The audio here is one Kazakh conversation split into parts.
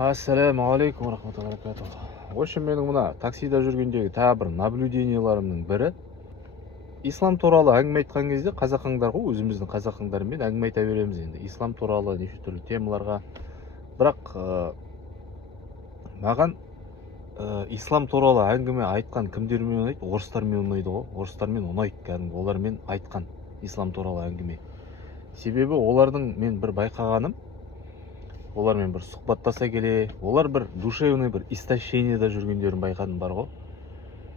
Ассаляму алейкум рахматуллахи баракатуху. В общем, менің мына таксида жүргендегі тағы бір наблюденияларымның бірі, ислам туралы әңгіме айтқан кезде қазақаңдар ғой, өзіміздің қазақаңдармен әңгіме айта береміз енді ислам туралы неше түрлі темаларға. Бірақ маған ислам туралы әңгіме айтқан кімдермен ұнайды? Орыстармен ұнайды ғой. Орыстармен ұнайды кәдімгі олармен айтқан ислам туралы әңгіме. Себебі олардың мен бір байқағаным, олармен бір сұхбаттаса келе, олар бір душевный бір истощениеда жүргендерін байқадым бар ғой.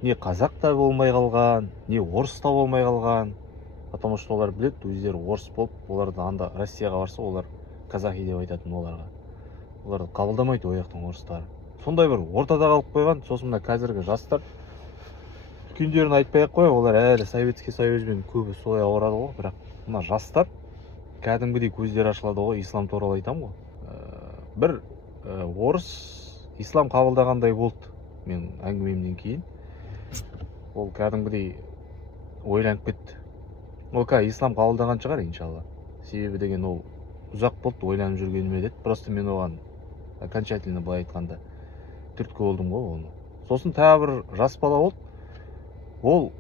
Не қазақ та болмай қалған, не орыс та болмай қалған. Потому что олар біледі, өздері орыс болып, оларды анда Россияға барса, олар казахи деп айтатын оларға. Оларды қабылдамайды ол жақтың орыстары. Сондай бір ортада қалып қойған. Сосын мына қазіргі жастар үлкендерін айтпай ақ қой, олар әлі Советский Союзбен көбі солай ауырады ғой. Бірақ мына жастар кәдімгідей көздері ашылады ғой, ислам туралы айтамын ғой. Бір орыс ислам қабылдағандай болды мен әңгімемнен кейін. Ол кәдімгідей ойланып кетті. Ол ислам қабылдаған шығар иншалла. Себебі деген ол ұзақ болды ойланып жүргеніме деді. Просто мен оған окончательно былай айтқанда түрткі болдым ғой оны. Сосын тағы бір жас бала болды. Ол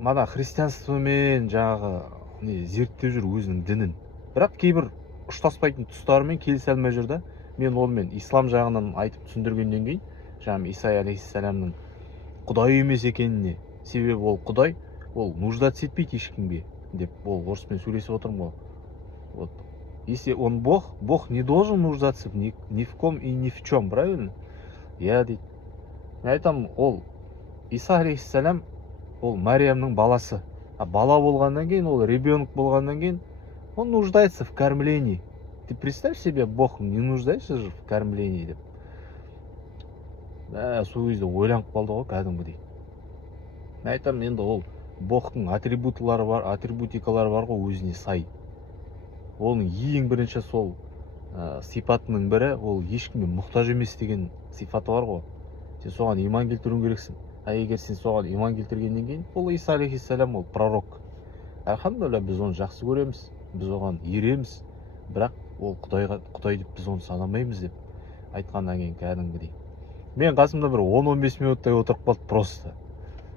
мана христианствомен жаңағы зерттеп жүр өзінің дінін. Бірақ кейбір ұштаспайтын тұстарымен келісе алмай жүр да. Мен онымен ислам жағынан айтып түсіндіргеннен кейін, жаңағы Иса алейхиссаламның Құдай емес екеніне, себебі ол Құдай, ол нуждаться етпейді ешкімге деп, ол орыспен сөйлесіп отырмын ғой. Вот. Если он Бог, Бог не должен нуждаться ни в ком и ни в чем, правильно? Я дейді. Мен айтамын, ол Иса алейхиссалам, ол Мариямның баласы. А бала болғаннан кейін, ол ребенок болғаннан кейін, он нуждается в кормлении. Ты представь себе, Бог не нуждается же в кормлении деп. Сол кезде ойланып қалды ғой кәдімгідей. Мен айтамын, енді ол Богтың атрибутикалары бар ғой өзіне сай. Оның ең бірінші сол сипатының бірі, ол ешкімге мұқтаж емес деген сипаты бар ғой. Сен соған иман келтіруің керексің. Егер сен соған иман келтіргеннен кейін, ол Иса алейхиссалам, ол пророк. Әлхамдулилля, біз оны жақсы көреміз, біз оған ереміз. Бірақ ол Құдай деп біз оны санамаймыз деп айтқаннан кейін кәдімгідей. Мен қасымда бір 10-15 минуттай отырып қалды просто.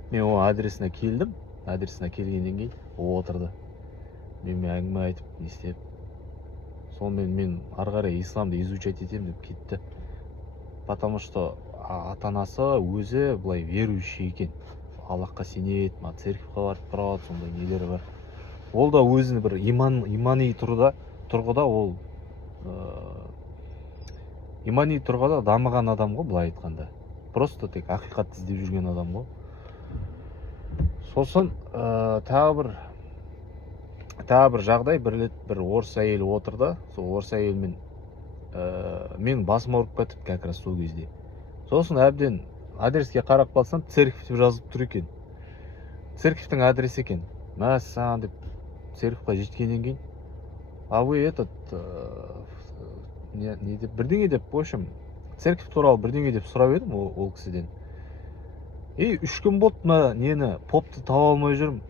Мен оның адресіне келдім. Адресіне келгеннен кейін ол отырды. Мен әңгіме айтып, не істеп. Сонымен мен ары қарай исламды изучать етемін деп кетті. Потому что ата-анасы өзі былай верующий екен. Аллахқа сенеді, церковьға барып тұрады, сондай нелері бар. Ол да өзінің бір имани тұрғыда ол имани тұрғыда дамыған адам ғой, былай айтқанда. Просто тек ақиқат іздеп жүрген адам ғой. Сосын тағы бір жағдай, бір орыс әйелі отырды. Сол орыс әйелмен мен басым ауырып кетіп как раз сол кезде. Сосын әбден адреске қарап қалсам, церковь деп жазылып тұр екен. Церковьтің адресі екен. Мәссаған деп церковьға жеткеннен кейін, а вы не деп бірдеңе деп, в общем, церковь туралы бірдеңе деп сұрап едім ол кісіден. 3 күн болды ма, нені попты таба алмай жүрмін.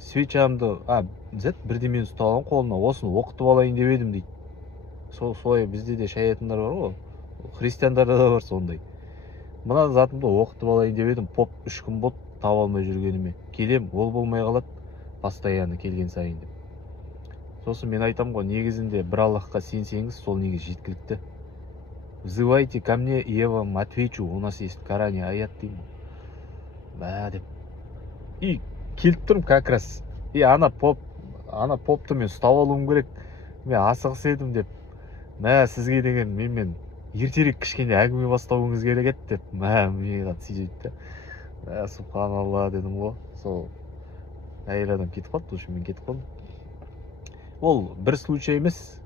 Свечамды, бірдемені ұстап алған қолына, осыны оқытып алайын деп едім дейді. Солай бізде де шаятындар бар ғой, христиандарда да бар сондай. Мына затымды оқытып алайын деп едім, поп 3 күн болды таба алмай жүргеніме. Келем, ол болмай қалады, постоянно келген сайын деп. Сосын мен айтам ғой, негізінде бір Аллахқа сенсеңіз, сол негіз жеткілікті. Взывайте ко мне, и я вам отвечу. У нас есть в Коране аят деймін. Деп. И келіп тұрмын как раз. Ана попты мен ұстап алуым керек. Мен асығыс едім деп. Сізге деген мен ертерек кішкене әңгіме бастауыңыз керек еді деп. Мен сөйтті. Субханалла дедім ғой. Сол әйел адам кетіп қалды, мен кетіп қалдым. Ол бір случай емес,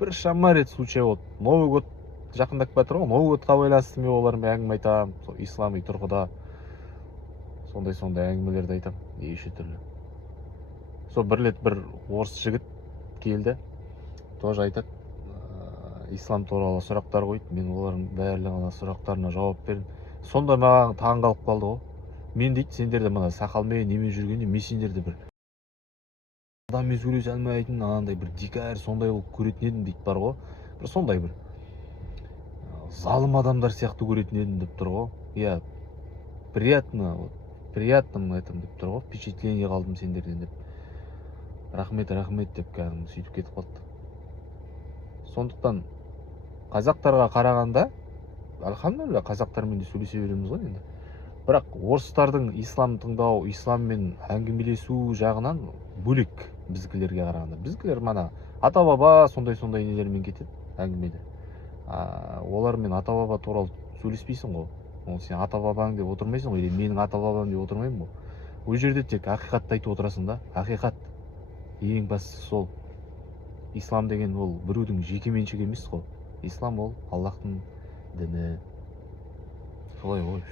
бір шамарет случай болды. Новый год жақындап бәтір ғой, Новый годқа байланысты мен олармен әңгіме айтам, ислами тұрғыда сондай әңгімелерді айтам, неше түрлі. Сол бір орыс жігіт келді, тоже айтады, ислам туралы сұрақтар қойды, мен олардың барлығына сұрақтарына жауап бердім. Сонда маған таң қалып қалды ғой. Мен дейді, сендерді мына сақалмен немен жүргенде, мен сендерді бір адаммен сөйлесе алмайтын, анандай бір дикарь сондай болып көретін едім дейді бар ғой. Бір сондай бір залым адамдар сияқты көретін едім деп тұр ғой. Иә, приятным этим деп тұр ғой, впечатление қалдым сендерден деп. Рахмет деп кәдімгі сөйтіп кетіп қалды. Сондықтан қазақтарға қарағанда, альхамдулилля, қазақтармен де сөйлесе береміз ғой енді. Бірақ орыстардың ислам тыңдау, исламмен әңгімелесу жағынан бөлек біздікілерге қарағанда. Біздікілер мана ата-баба сондай нелермен кетеді әңгімеде. Олармен ата-баба туралы сөйлеспейсің ғой. Ол сен ата-бабаң деп отырмайсың ғой, менің ата-бабам деп отырмаймын ғой. Ол жерде тек ақиқатты айтып отырасың да. Ақиқат ең бастысы сол. Ислам деген ол біреудің жеке меншігі емес қой. Ислам ол Аллахтың діні. Солай ғой.